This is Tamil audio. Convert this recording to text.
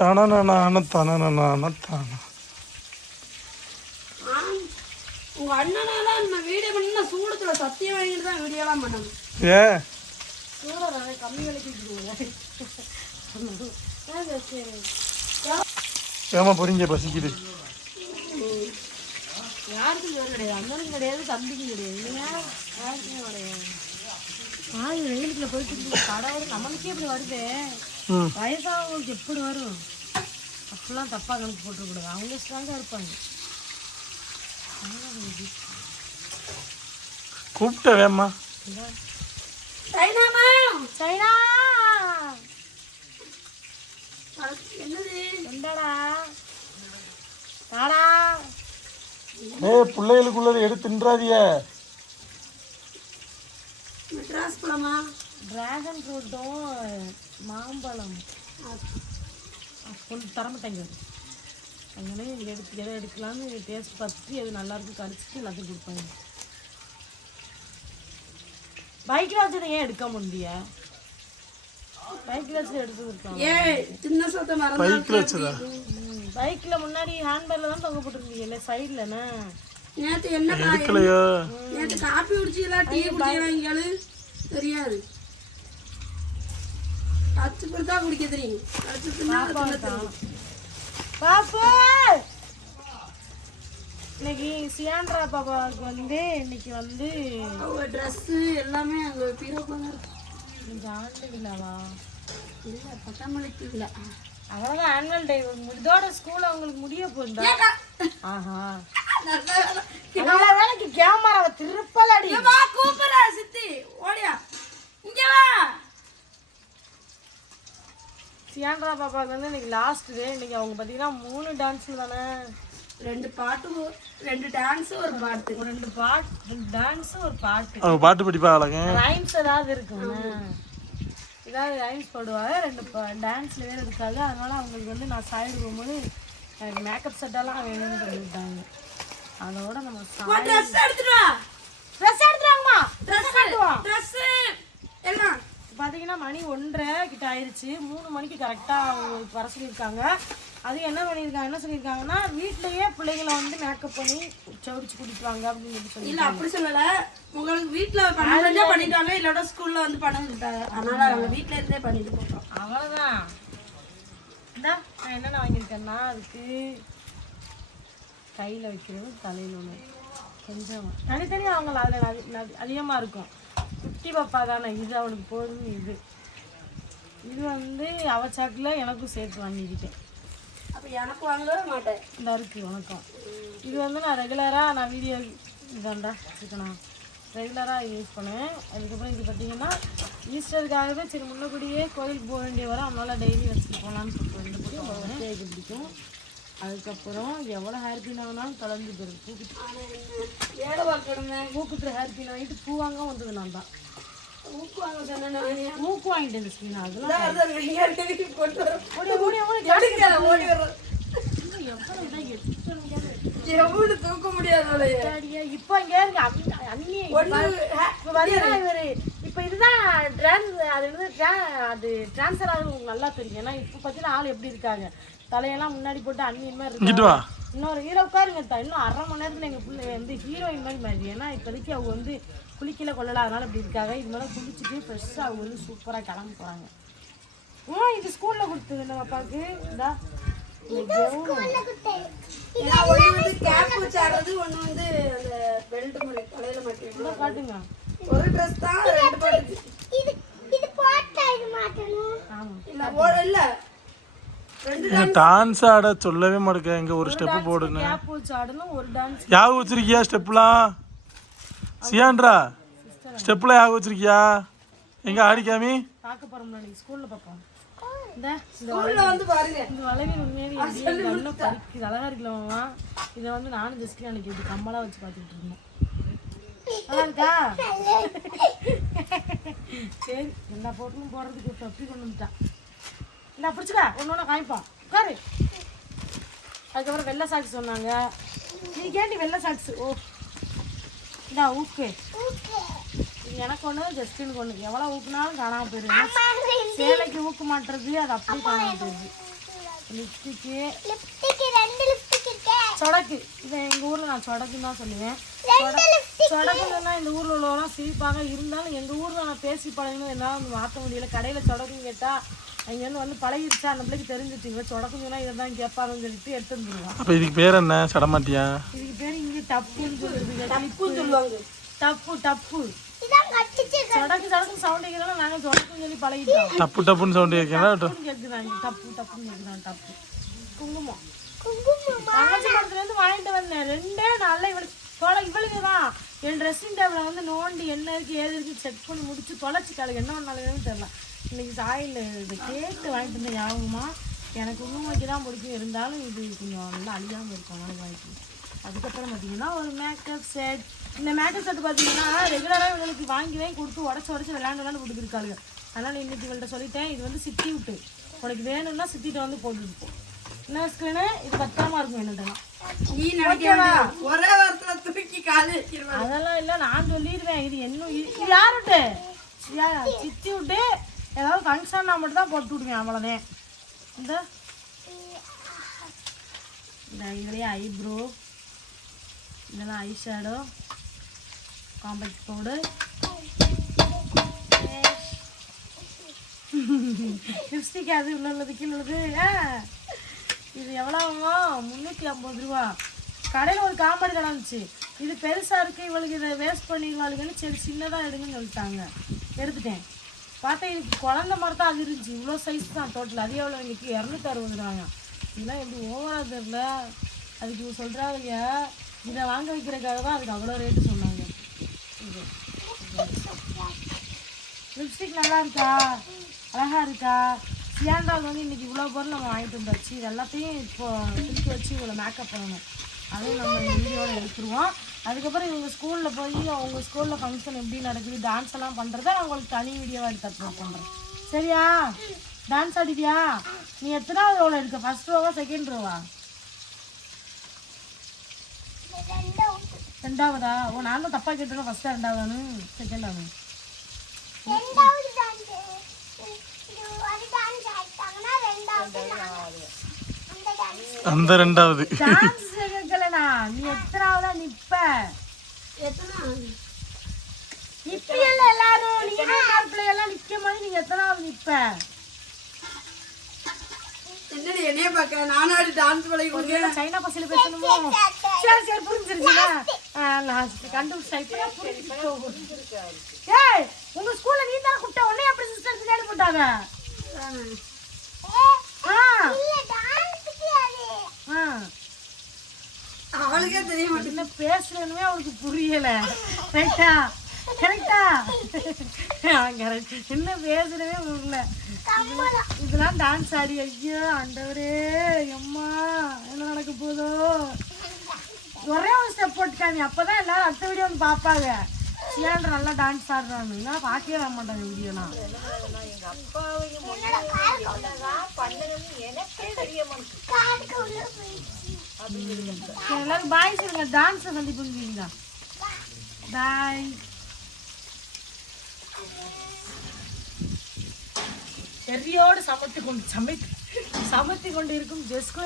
தனனனான தனனனான தான. உங்க அண்ணனால நம்ம வீடியோ பண்ணி நான் சூடத்துல சத்தியம் வாங்கிட்டு தான் வீடியோலாம் பண்ணணும் ஏ? சூட கம்மி விலைக்கு ஏமா பொறிங்க பசிக்குது? யாருக்கும் கிடையாது. அண்ணனுக்கும் கிடையாது தம்பிக்கும் கிடையாது. இல்லையா யாருக்குமே கிடையாது. இது வெயிலுக்குள்ள போயிட்டு கடவுள் நம்மளுக்கே இப்படி வருது. ம் வயசானவங்களுக்கு எப்படி வரும்? அப்படிலாம் தப்பா கணக்கு போட்டுக்கூடாது அவங்க ஸ்ட்ராங்காக இருப்பாங்க. கூப்பிட்ட வேமா சைனாமா சைனா என்னது? என்னடா ஏ பிள்ளைகளுக்குள்ளதை எடுத்து மெட்ராஸ் பழமா? டிராகன் ஃப்ரூட்டும் மாம்பழம். கொண்டு தரமாட்டாங்க. அங்கே எடுத்து எதை எடுக்கலாம்னு டேஸ்ட் பார்த்துட்டு எது நல்லா இருக்கும் கடிச்சிட்டு எல்லாத்தையும் கொடுப்பாங்க பைக்கில் வச்சதை ஏன் எடுக்க முடியா பைக்கில் வச்சு எடுத்து கொடுப்பாங்க ஏய் சின்ன சத்தம் மறந்து பைக்கில் வச்சதா? பைக்கில் முன்னாடி ஹேண்ட்பேரில் தான் தொங்க போட்டுருந்தீங்கல்ல சைடில்ண்ணே நேத்து என்ன? நேத்து காப்பி குடிச்சீங்களா டீ குடிச்சீங்களா தெரியாது. அச்சு கொடுத்தா குடிக்க தெரியும். அச்சு பாப்பு இன்னைக்கு சியாண்ட்ரா பாப்பாவுக்கு வந்து இன்னைக்கு வந்து அவங்க ட்ரெஸ்ஸு எல்லாமே அங்கே பீரோக்குள்ள இருக்கு. ஆண்டு விழாவா? இல்லை பட்டாமலைக்கு இல்லை அவ்வளோதான் ஆனுவல் டே இதோட ஸ்கூல் அவங்களுக்கு முடிய போகுதா? ஆஹா. நல்ல வேலைக்கு கேமராவை திருப்பலடி. வா கூப்பிடுறா சித்தி. ஓடியா. இங்க வா. சியாண்ட்ரா பாப்பாவுக்கு வந்து இன்னைக்கு லாஸ்ட் டே இன்னைக்கு அவங்க பார்த்தீங்கன்னா மூணு டான்ஸ் தானே. ரெண்டு பாட்டு ரெண்டு டான்ஸ் ஒரு பாட்டு. ரெண்டு பாட்டு ரெண்டு டான்ஸ் ஒரு பாட்டு. அவங்க பாட்டு படிப்பாங்களங்க ரைம்ஸ் ஏதாவது இருக்குங்க ஏதாவது ரைம்ஸ் போடுவாங்க. ரெண்டு டான்ஸ்ல வேறு இருக்காது அதனால அவங்களுக்கு வந்து நான் சாய்டு போகும்போது எனக்கு மேக்கப் செட்டெல்லாம் வேணும்னு சொல்லிவிட்டாங்க அதோட நம்ம ட்ரெஸ் எடுத்துட்டு ட்ரெஸ் எடுத்துறாங்கம்மா. ட்ரெஸ் ட்ரெஸ் எல்லாம் பார்த்தீங்கன்னா மணி ஒன்றரை கிட்ட ஆயிடுச்சு மூணு மணிக்கு கரெக்டாக அவங்களுக்கு வர சொல்லியிருக்காங்க. அது என்ன பண்ணியிருக்காங்க என்ன சொல்லியிருக்காங்கன்னா வீட்லயே பிள்ளைங்களை வந்து மேக்கப் பண்ணி சவுடிச்சு குடிப்பாங்க அப்படின்னு சொல்லி சொல்லி இல்ல அப்படி சொல்லல. உங்களுக்கு வீட்ல பண்ண முடிஞ்சா பண்ணிட்டாங்க இல்லோட ஸ்கூல்ல வந்து பண்ண சொல்லிட்டாங்க அதனால அவங்க வீட்ல இருந்தே பண்ணிட்டு போட்டோம் அவ்வளோதான் இந்தா நான் என்னென்ன வாங்கியிருக்கேன்னா அதுக்கு கையில் வைக்கிறது தலையில் ஒன்று கொஞ்சம் தனித்தனி அவங்க அதில் அதிகமாக இருக்கும். குட்டி பாப்பா தானே. இது அவனுக்கு போதும் இது. இது வந்து அவச்சாக்கில் எனக்கும் சேர்த்து வாங்கிக்கிட்டேன். அப்ப எனக்கு வாங்கவே மாட்டேன். இந்த இருக்கு வணக்கம் இது வந்து நான் ரெகுலராக நான் வீடியோ இதாண்டா வச்சுக்கணும் ரெகுலராக யூஸ் பண்ணுவேன். அதுக்கப்புறம் இது பார்த்தீங்கன்னா ஈஸ்டருக்காகவே சரி முன்னக்கூடியே கோயிலுக்கு போக வேண்டிய வர அதனால டெய்லி வச்சுட்டு போகலான்னு சொல்லிட்டு ரெண்டு பிடிக்கும் பிடிக்கும். அதுக்கப்புறம் எவ்வளோ ஹேர் பின் ஆனாலும் கலந்து போயிடும் பார்க்கணுமே பூக்குத்துற ஹேர் பின் வாங்கிட்டு பூ வாங்க வந்தது நான் தான். ஊக்கு வாங்க சொன்னேன் மூக்கு வாங்கிட்டேன் அதெல்லாம் கொண்டு ஓடி ஓடி ஓடி எவ்வளவு தூக்க முடியாது இப்போ இங்க இருங்க அண்ணி- இப்ப இதுதான் trans- அது வந்து அது ஆகுது உங்களுக்கு நல்லா தெரியும். ஏன்னா இப்ப பாத்தீங்கன்னா ஆள் எப்படி இருக்காங்க? தலையெல்லாம் முன்னாடி போட்டு அண்ணியன் மாதிரி வா. இன்னொரு ஹீரோ உட்காருங்க தா. இன்னும் அரை மணி நேரத்துல எங்க பிள்ளை வந்து ஹீரோயின் மாதிரி மாதிரி ஏன்னா இப்போதைக்கு அவங்க வந்து குளிக்கல கொள்ளல அதனால இப்படி இருக்காங்க. இது மேலே குளிச்சுட்டு ஃப்ரெஷ்ஷாக அவங்க வந்து சூப்பரா கிளம்ப போறாங்க. ஆ இது ஸ்கூல்ல கொடுத்தது நம்ம அப்பாவுக்கு இந்தா. முறை காட்டுங்க. ஒரு ட்ரெஸ் தான் ரெண்டு பாட்டு இது இது போட்டா இது மாட்டணும்? ஆமா. இல்ல ஒரு இல்ல ரெண்டு டான்ஸ் ஆட சொல்லவே மாட்டேங்க எங்க ஒரு ஒரு டான்ஸ் யாக வச்சிருக்கியா ஸ்டெப்லாம் சியான்றா? ஸ்டெப்லாம் யாக வச்சிருக்கியா? எங்க ஆடிக்காமி? பார்க்க போறோம் நாளைக்கு ஸ்கூல்ல பார்ப்போம். அழகா இதை வந்து நானும் ஜஸ்ட் அன்னைக்கு இப்படி கம்மலா வச்சு பார்த்துட்டு இருந்தேன் நல்லா இருக்கா? சரி எல்லா போட்டலும் போடுறதுக்கு தொப்பி கொண்டு வந்துட்டான் இல்லை பிடிச்சிக்கா. ஒன்று ஒன்று காமிப்போம் உட்காரு. அதுக்கப்புறம் வெள்ளை சாக்ஸ் சொன்னாங்க. நீ கேண்டி வெள்ளை சாக்ஸ் ஓ. இந்தா ஊக்கு. இது எனக்கு ஒன்று ஜஸ்டினுக்கு ஒன்று எவ்வளோ ஊக்குனாலும் காணாமல் போயிடுது சேலைக்கு ஊக்க மாட்டுறது அது அப்படியே காணாமல் போயிடுது. லிப்ஸ்டிக்கு. சொடக்கு. இதை எங்கள் ஊரில் நான் சொடக்குன்னு தான் சொல்லுவேன். சொடக்குன்னா இந்த ஊரில் உள்ளவங்களாம் சிரிப்பாங்க இருந்தாலும் எங்கள் ஊரில் நான் பேசி பழகினது என்னால் வந்து மாற்ற முடியல. கடையில் சொடக்குன்னு கேட்டால் அங்கேருந்து வந்து பழகிடுச்சா அந்த பிள்ளைக்கு சொடக்குன்னு சொன்னால் இதை தான் கேட்பாருன்னு சொல்லிட்டு எடுத்து வந்துடுவான் அப்போ இதுக்கு பேர் என்ன? சடமாட்டியா? இதுக்கு பேர் இங்கே டப்புன்னு சொல்லுதுங்க தப்புன்னு சொல்லுவாங்க. டப்பு டப்பு இதான் கட்டிச்சு. சொடக்கு சொடக்கு சவுண்ட் கேட்குறதுனால நாங்கள் சொடக்குன்னு சொல்லி பழகிட்டோம். டப்பு டப்புன்னு சவுண்டு கேட்கலாம் கேட்குறாங்க. டப்பு டப்புன்னு கேட்குறாங்க. டப்பு குங்குமம். தங்கச்சி படத்துலேருந்து வாங்கிட்டு வந்தேன். ரெண்டே நாளில் இவளுக்கு தொலை இவளுக்கு தான் என் ட்ரெஸ்ஸிங் டேபிளை வந்து நோண்டி என்ன இருக்கு ஏது இருக்கு செக் பண்ணி முடிச்சு தொலைச்சி காலுக்கு என்ன பண்ணாலுன்னு தெரில இன்னைக்கு சாயில் இதை கேட்டு வாங்கிட்டு வந்தேன் ஞாபகமா எனக்கு வைக்க தான் பிடிக்கும். இருந்தாலும் இது கொஞ்சம் நல்லா அழியாமல் இருக்கும் அதனால வாங்கிட்டு அதுக்கப்புறம் பார்த்தீங்கன்னா ஒரு மேக்கப் செட் இந்த மேக்கப் செட் பார்த்தீங்கன்னா ரெகுலராக இவங்களுக்கு வாங்கி வாங்கி கொடுத்து உடச்சி உடச்சி விளையாண்டு விளையாண்டு கொடுத்துருக்காளுங்க அதனால் இன்னைக்கு இவள்கிட்ட சொல்லிட்டேன் இது வந்து சித்தி விட்டு. உனக்கு வேணும்னா சித்திட்ட வந்து போட்டுட்டு போ. என்ன ஸ்க்ரீனு இது பத்திரமா இருக்கும் என்னட்டலாம் நீ நினைக்கவா ஒரே வாரத்துல தூக்கி காலு அதெல்லாம் இல்லை நான் சொல்லிடுவேன். இது என்ன இது இது யார்? விட்டு யா- சித்தி விட்டு ஏதாவது ஃபங்க்ஷன்னா மட்டும் தான் போட்டு விடுவேன் அவ்வளோதான் இந்த? இதுலேயே ஐப்ரோ இதெல்லாம் eye shadow compact powder lipstick அது உள்ள உள்ளது கீழே உள்ளது. இது இது ஆகும் முந்நூற்றி ஐம்பது ரூபா. கடையில் ஒரு காமெடி கடை இருந்துச்சு. இது பெருசாக இருக்குது இவளுக்கு இதை வேஸ்ட் பண்ணிடுவாளுங்கன்னு சரி சின்னதாக எடுங்கன்னு சொல்லிட்டாங்க. எடுத்துட்டேன். பார்த்தா எனக்கு குழந்த மாதிரி தான் அது இருந்துச்சு. இவ்வளோ சைஸ் தான் டோட்டல் அது எவ்வளோ இன்றைக்கி இரநூத்தி அறுபது ரூபாங்க இதெல்லாம் எப்படி ஓவராக தெரில அதுக்கு இவங்க சொல்கிறாங்க இதை வாங்க வைக்கிறதுக்காக தான் அதுக்கு அவ்வளோ ரேட்டு சொன்னாங்க. லிப்ஸ்டிக் நல்லா இருக்கா? அழகா இருக்கா? சியாண்டாவுக்கு வந்து இன்றைக்கி இவ்வளோ பொருள் நம்ம வாங்கிட்டு வந்தாச்சு. இது எல்லாத்தையும் இப்போ திருப்பி வச்சு இவ்வளோ மேக்கப் பண்ணணும். அதையும் நம்ம வீடியோவில் எடுத்துருவோம். அதுக்கப்புறம் இவங்க ஸ்கூலில் போய் அவங்க ஸ்கூலில் ஃபங்க்ஷன் எப்படி நடக்குது டான்ஸ் எல்லாம் பண்ணுறத நான் உங்களுக்கு தனி வீடியோவாக எடுத்து அப்லோட் பண்ணுறேன் சரியா? டான்ஸ் ஆடிட்டியா? நீ எத்தனாவது ரோல் எடுக்க ஃபர்ஸ்ட் ரோவா செகண்ட் ரோவா ரெண்டாவதா? ஓ நான் தான் தப்பாக கேட்டேன் ஃபஸ்ட்டாக ரெண்டாவதானு? ரெண்டாவது நான். அந்த டான்ஸ் அந்த ரெண்டாவது. டான்ஸ் கேட்கலண்ணா நீ எத்தனை நிப்பியல்ல எல்லாரும் நீங்க மாப்பிள்ளை எல்லாம் நிக்கும் போது நீங்க எத்தனாவது நிப்ப? என்னடி என்னைய பார்க்க? நானாடி டான்ஸ் பழகி கொடுங்க சைனா பசல பேசணுமோ? சரி சரி புரிஞ்சிருச்சுல? இப்பதான் புரிஞ்சுச்சு ஏய் உங்க ஸ்கூல்ல நீ தான் கூப்பிட்ட? உடனே அப்படி சிஸ்டர் பின்னாடி போட்டாங்க ஆ இல்ல டான்ஸ்க்கு அது ஆ அவளுக்கே தெரிய மாட்டேங்குது. என்ன அவளுக்கு புரியல. ரைட்டா கரெக்டா கரெக்ட் என்ன பேசுறவே புரியல. இதெல்லாம் டான்ஸ் ஆடி. ஐயோ ஆண்டவரே அம்மா என்ன நடக்க போதோ ஒரே ஒரு ஸ்டெப் போட்டுக்காங்க அப்போதான் எல்லாரும் அடுத்த வீடியோ வந்து பார்ப்பாங்க. சியாண்டர் நல்லா டான்ஸ் ஆடுறாங்க இல்லை பார்க்கவே வர மாட்டாங்க வீடியோலாம் எனக்கே தெரிய போயிடுச்சு. சரி, எல்லாரும் பாய் சொல்லுங்க. டான்ஸ் பண்ணுவீங்க பாய் செரியோடு சமைத்து கொண்டு சமைத்து சமைத்து கொண்டு இருக்கும் ஜெஸ்கோ